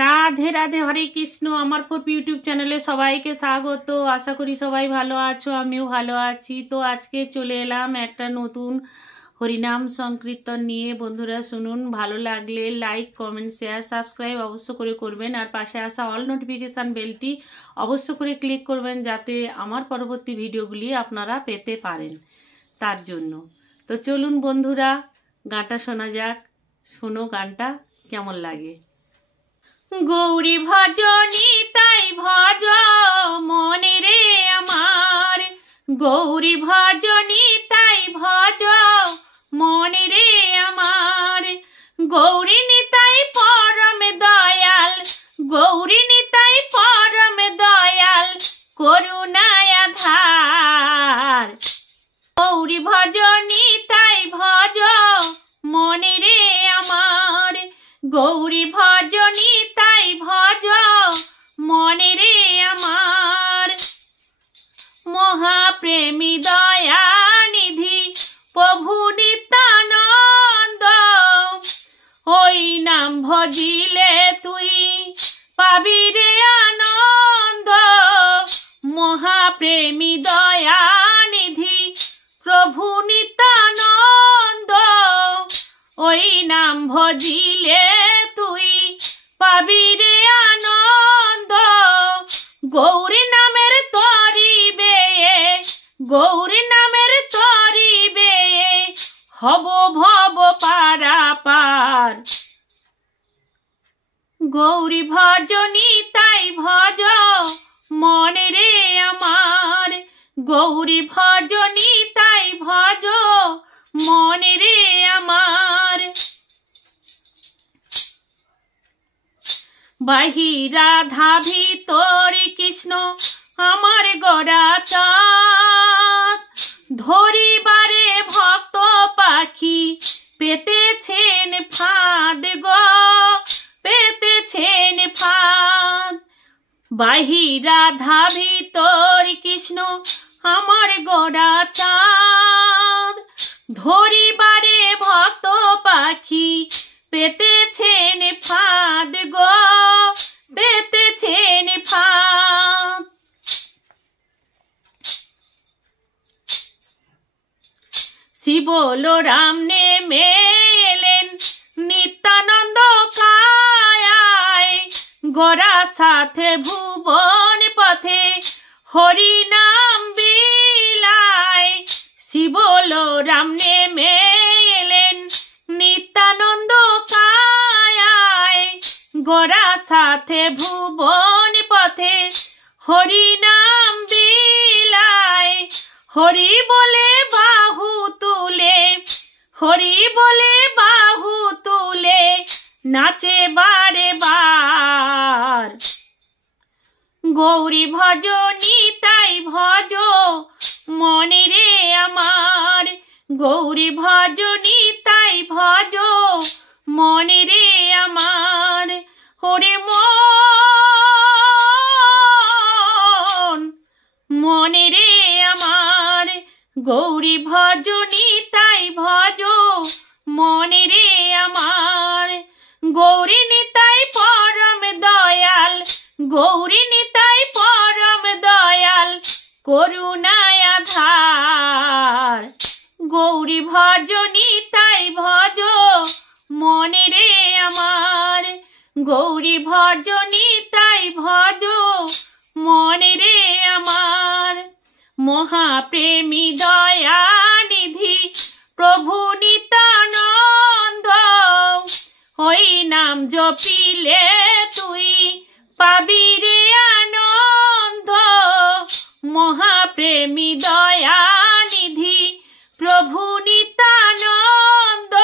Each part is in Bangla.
রাধে রাধে, হরে কৃষ্ণ। আমার ফোর্প ইউটিউব চ্যানেলে সবাইকে স্বাগত। আশা করি সবাই ভালো আছো, আমিও ভালো আছি। তো আজকে চলে এলাম একটা নতুন হরিনাম সংকীর্তন নিয়ে। বন্ধুরা শুনুন, ভালো লাগলে লাইক, কমেন্ট, শেয়ার, সাবস্ক্রাইব অবশ্য করে করবেন। আর পাশে আসা অল নোটিফিকেশান বেলটি অবশ্য করে ক্লিক করবেন, যাতে আমার পরবর্তী ভিডিওগুলি আপনারা পেতে পারেন, তার জন্য। তো চলুন বন্ধুরা, গানটা শোনা যাক। শোনো গানটা কেমন লাগে। গৌরী ভজনী তাই ভজ মনে রে আমার, গৌরী ভজনী তাই ভজ মনে রে আমার। গৌরী নিতাই পরম দয়াল, গৌরী নিতাই পরম দয়াল, করুণায় আধার। গৌরী ভজনী তাই ভজ মনে রে আমার, গৌরী ভজনী তাই ভজ মনে রে আমার। মহাপ্রেমী দয়ানিধি প্রভু নিত্যানন্দ, ওই নাম ভজিলে তুই পাবি রে আনন্দ। মহাপ্রেমী দয়ানিধি প্রভু নিত্যানন্দ, ওই নাম ভজিলে তুই পাবি রে আনন্দ। গৌরী নামের তরি বেয়ে, গৌরী নামের তরি বেয়ে হব ভব পারাপার। গৌরী ভজনী তাই ভজ মনে রে আমার, গৌরী ভজনী তাই ভজ মনে রে আমার। বাহিরাধা ভিতরে কৃষ্ণ আমার গড়া চাঁদ, ধরিবারে ভক্ত পাখি পেতেছেন ফাঁদ গো, পেতেছেন ফাঁদ। বাহিরাধা ভিতরে কৃষ্ণ আমার গড়া চাঁদ, ধরিবারে ভক্ত পাখি পেতেছেন ফাঁদ গো, পেতেছেন ফাঁদ। শিবল রাম নেমে এলেন নিত্যানন্দ কায়ায়, গড়া সাথে ভুবন পথে হরি নাম বিলায়। শিবল রাম নেমে এলেন নিত্যানন্দ কায়ায়, গড়া সাথে ভুবন পথে হরি নাম বিলায়। হরি বলে বাহু তুলে, হরি বলে বাহু তুলে নাচে বারে বার। গৌরী ভজনী তাই ভজ মনে রে আমার, গৌরী ভজনী তাই ভজ মনে রে আমার। হরে মন মনে রে আমার, গৌরী ভজনী তাই ভজ মনে রে আমার। গৌরী নিতাই পরম দয়াল, গৌরী নিতাই পরম দয়াল, করুণায় আধার। গৌরী ভজনী তাই ভজ মনে রে আমার, গৌরী ভজনী তাই ভজ মনে রে আমার। মহাপ্রেমী দয়ানিধি প্রভু নিত্যানন্দ, ওই নাম জপিলে তুই পাবি রে আনন্দ। মহাপ্রেমী দয়ানিধি প্রভু নিত্যানন্দ,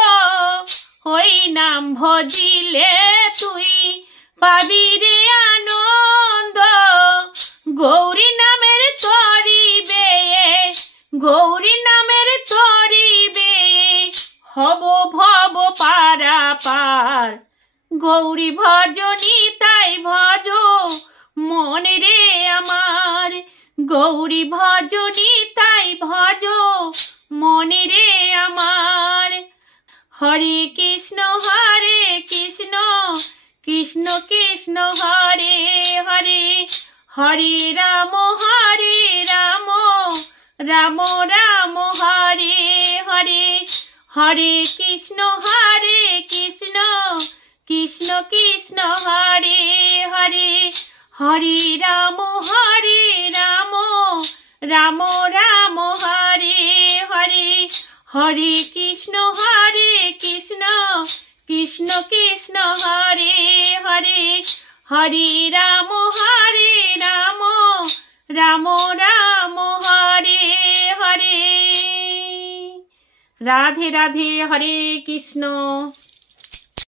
ওই নাম ভজিলে তুই পাবি রে আনন্দ। গৌরী নামের তরি বেয়ে, গৌরী নামের তরি বেয়ে হব ভব পারাপার। গৌরী ভজনী তাই ভজ মনে রে আমার, গৌরী ভজনী তাই ভজ মনে রে আমার। হরে কৃষ্ণ কৃষ্ণ কৃষ্ণ হরে হরে হরে রাম রাম রাম হরে হরে হরে কৃষ্ণ কৃষ্ণ কৃষ্ণ হরে হরে হরে রাম রাম রাম হরে হরে হরে কৃষ্ণ কৃষ্ণ কৃষ্ণ হরে হরে হরে রাম রাম রাম হরে হরে। রাধে রাধে, হরে কৃষ্ণ।